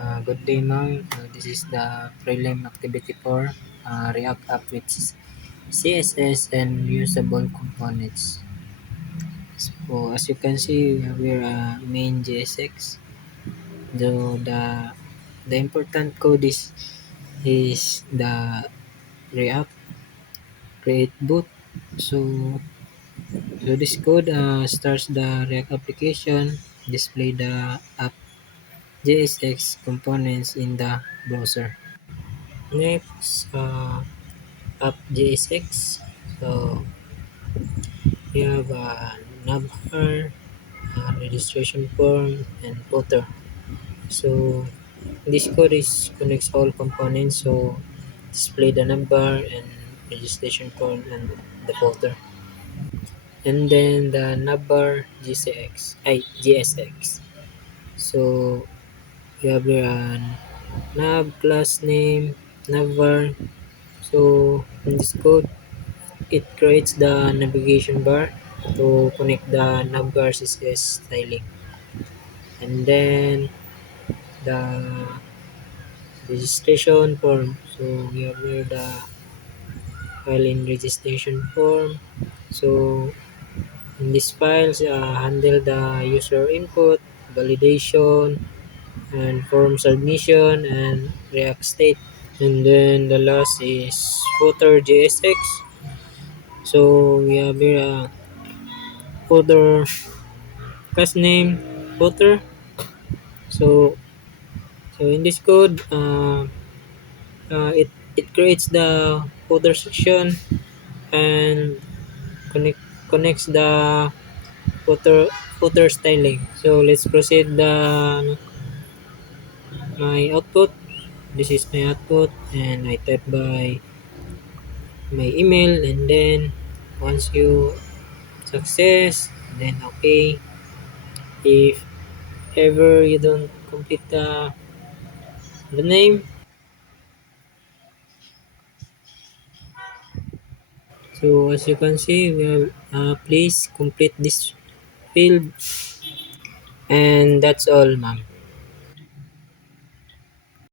Good day, ma'am. This is the prelim activity for React App with CSS and usable components. So as you can see, we have here main JSX. So the important code is the React create boot. So this code starts the React application, display the app JSX components in the browser. Next, app JSX. So we have navbar, registration form, and footer. So this code is connects all components. So display the navbar and registration form and the footer. And then the navbar GSX. So we have here nav class name navbar. So in this code, it creates the navigation bar to connect the navbar CSS styling. And then the registration form. So we have here the file in registration form. So in this files, handle the user input, validation, and form submission and React state. And then the last is footer JSX. So we have here footer class name footer. So in this code, it creates the footer section and connect connects the footer footer styling. So let's proceed my output. This is my output, and I type by my email, and then once you success, then okay. If ever you don't complete the name, so as you can see, we have please complete this field, and that's all, ma'am.